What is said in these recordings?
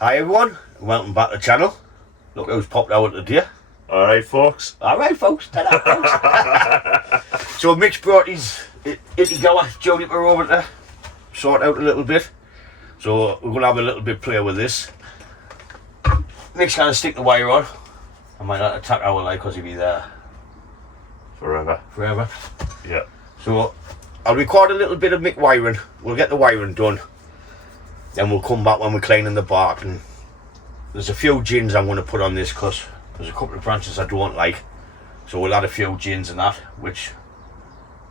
Hi everyone, welcome back to the channel. Look who's popped out today. Alright folks. Alright folks, ta-da folks. So Micks brought his Itoigawa Juniper over to sort out a little bit. So we're going to have a little bit play with this. Micks going to stick the wire on. I might not attack our light because he'll be there Forever. Yeah. So I'll record a little bit of Mick wiring. We'll get the wiring done. Then we'll come back when we're cleaning the bark. And there's a few jins I'm going to put on this because there's a couple of branches I don't like. So we'll add a few jins and that, which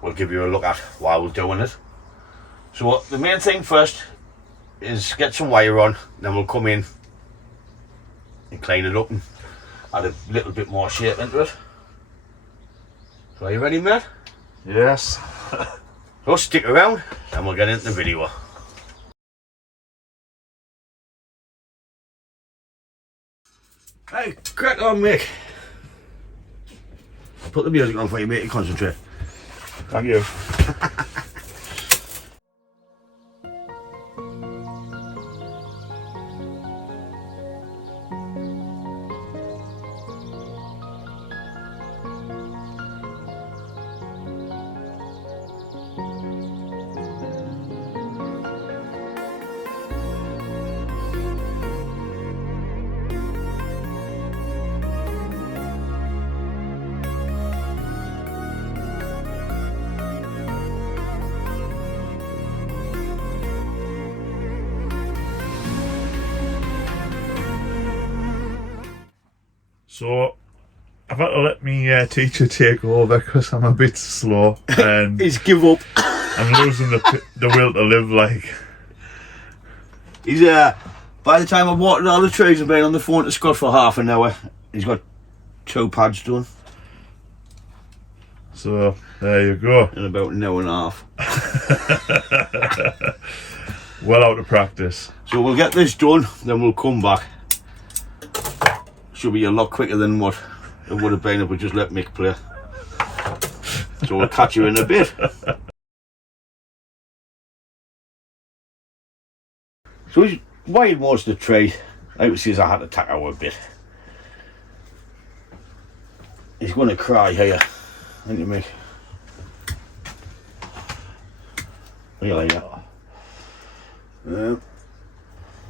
we'll give you a look at while we're doing it. So the main thing first is get some wire on, then we'll come in and clean it up and add a little bit more shape into it. So are you ready, mate? Yes. So stick around and we'll get into the video. Hey, crack on, Mick. Put the music on for you, mate, you concentrate. Thank you. So I've had to let me teacher take over because I'm a bit slow and He's give up. I'm losing the will to live. Like, He's by the time I've watered all the trees and been on the phone to Scott for half an hour, he's got 2 pads done so there you go. in about an hour and a half. Well out of practice. So we'll get this done, then we'll come back. Should be a lot quicker than what it would have been if we just let Mick play. So we'll catch you in a bit. So he's wired most of the tree. Like we see, I had to tack out a bit. He's going to cry here, ain't you, Mick? What do you like that? I'm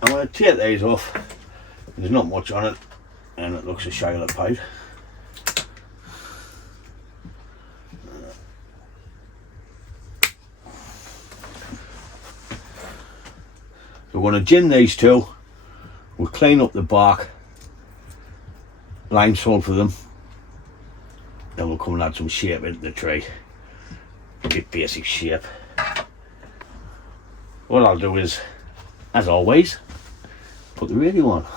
going to take these off. There's not much on it, and it looks a shiny pipe. So we're going to gin these two. We'll clean up the bark, lime salt for them, then we'll come and add some shape into the tree. A bit basic shape. What I'll do is, as always, put the radio on.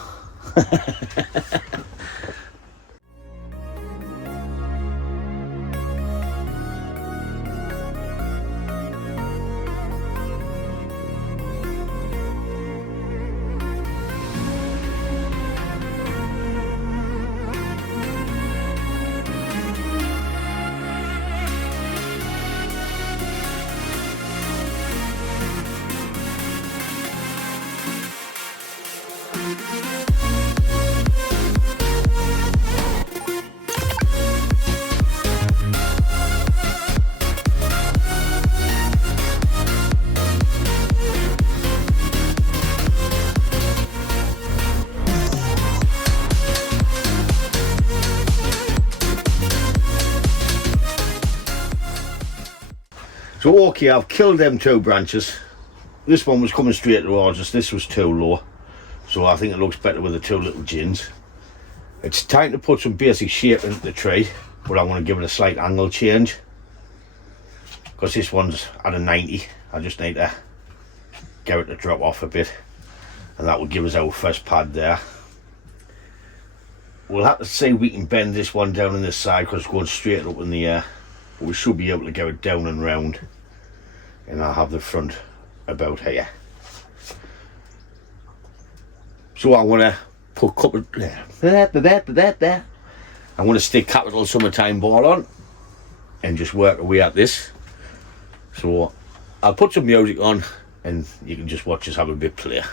So okay, I've killed them 2 branches. This one was coming straight towards us, this was too low. So I think it looks better with the 2 little jins. It's time to put some basic shape into the tree, but I'm going to give it a slight angle change. Because this one's at a 90, I just need to get it to drop off a bit. And that will give us our first pad there. We'll have to see if we can bend this one down on this side because it's going straight up in the air. But we should be able to get it down and round. And I'll have the front about here. So I want to put a couple there. I want to stick capital summertime ball on and just work away at this. So I'll put some music on and you can just watch us have a bit play.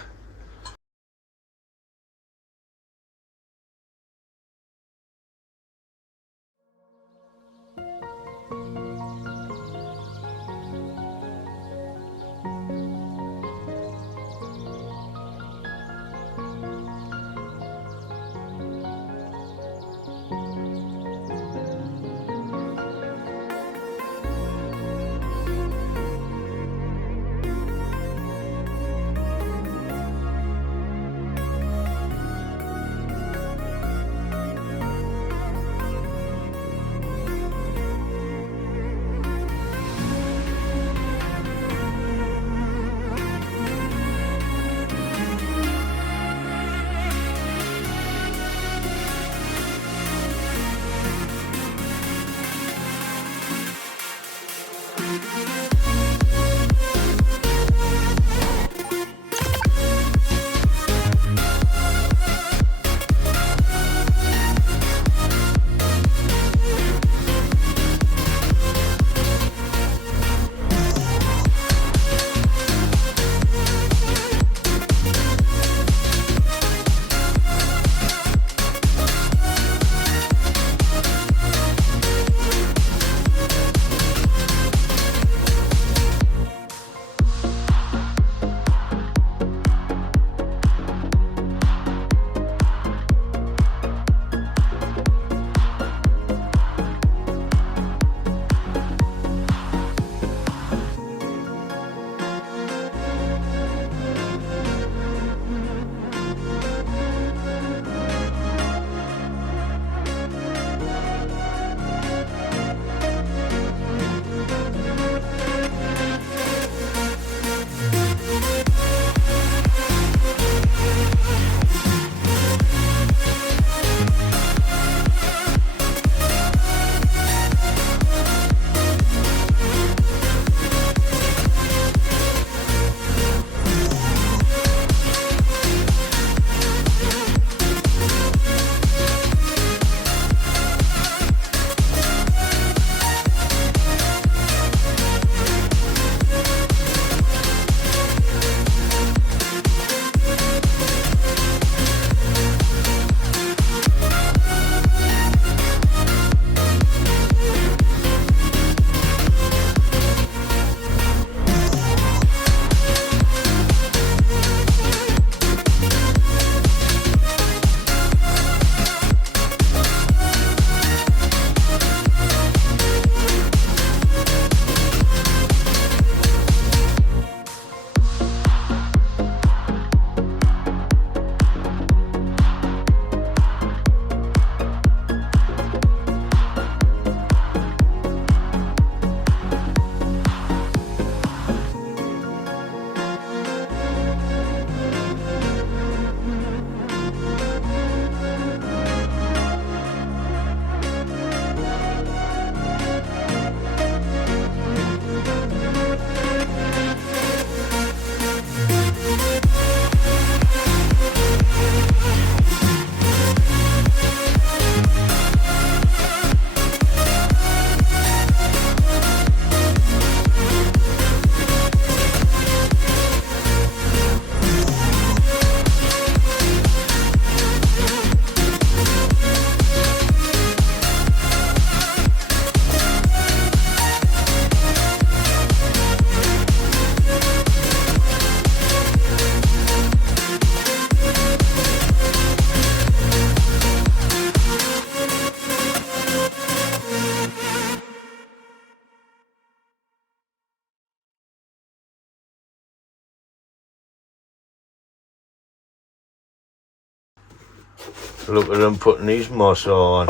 Look at him putting his moss on.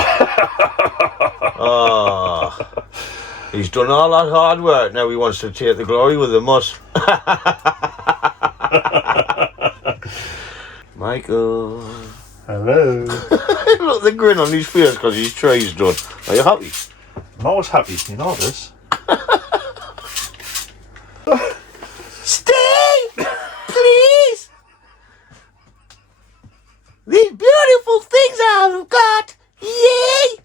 Oh, he's done all that hard work. Now he wants to take the glory with the moss. Michael. Hello. Look, the grin on his face because his tray's done. Are you happy? I'm always happy, you know this. Stay, please. These beautiful things I've got. Yay!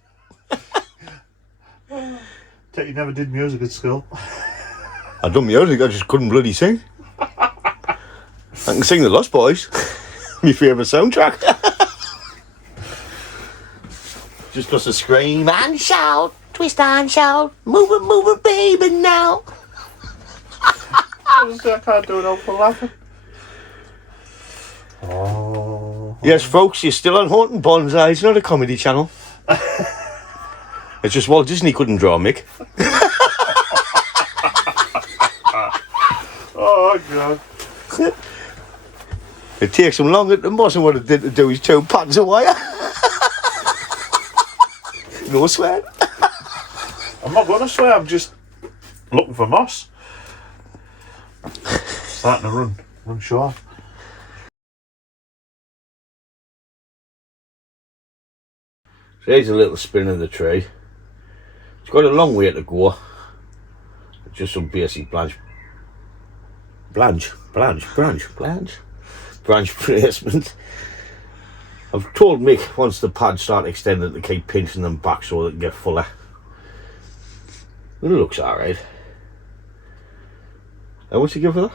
Tell you never did music at school. I done music, I just couldn't bloody sing. I can sing the Lost Boys. My favourite soundtrack. Just because to scream and shout, twist and shout, move it, baby, now. I can't do it all for laughing. Oh. Yes, folks, you're still on Haunting Bonsai. It's not a comedy channel. It's just Walt Disney couldn't draw Mick. Oh, God. It takes him longer than Moss and what it did to do his 2 patterns of wire. No swear. I'm not going to swear, I'm just looking for moss. Starting to run short. So here's a little spin of the tree. It's got a long way to go. Just some basic branch placement. I've told Mick once the pads start extending to keep pinching them back so they can get fuller. It looks alright. How much you give for that?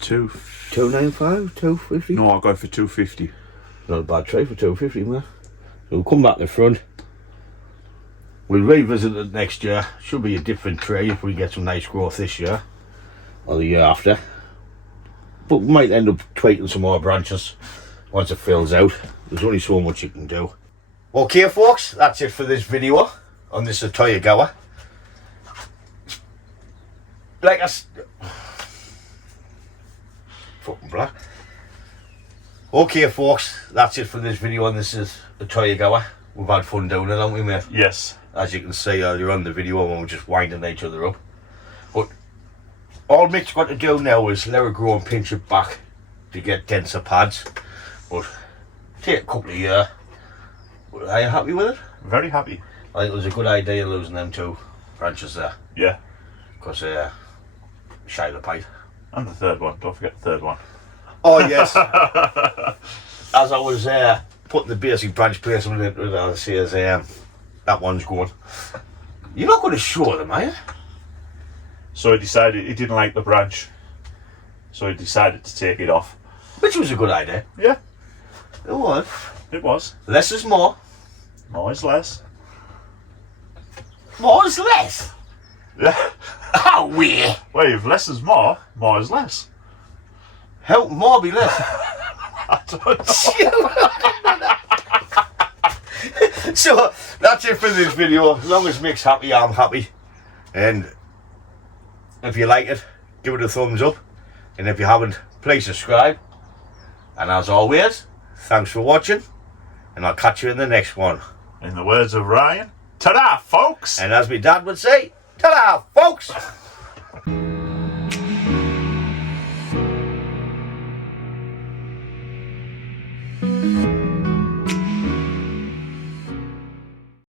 295, 250? No, I'll go for 250. Not a bad trade for 250, man. So we'll come back to the front. We'll revisit it next year. Should be a different tree if we get some nice growth this year or the year after. But we might end up tweaking some more branches once it fills out. There's only so much you can do. Okay, folks, that's it for this video on this Itoigawa. Like I fucking black. Okay, folks, that's it for this video on this Itoigawa. We've had fun doing it, haven't we, mate? Yes. As you can see earlier on the video when we're just winding each other up. But all Mick's got to do now is let her grow and pinch it back to get denser pads. But take a couple of years. But are you happy with it? Very happy. I think it was a good idea losing them 2 branches there. Yeah. Because shy of the pipe. And the third one. Don't forget the third one. Oh yes. As I was putting the basic branch placement into it, I see as that one's going. You're not going to show them, are you? So he decided he didn't like the branch. So he decided to take it off. Which was a good idea. Yeah. It was. It was. Less is more. More is less. More is less. Yeah. How weird. Well, if less is more is less. How more be less? I don't know. So that's it for this video. As long as Mick's happy, I'm happy. And if you like it, give it a thumbs up. And if you haven't, please subscribe. And as always, thanks for watching. And I'll catch you in the next one. In the words of Ryan, ta-da, folks! And as my dad would say, ta-da, folks!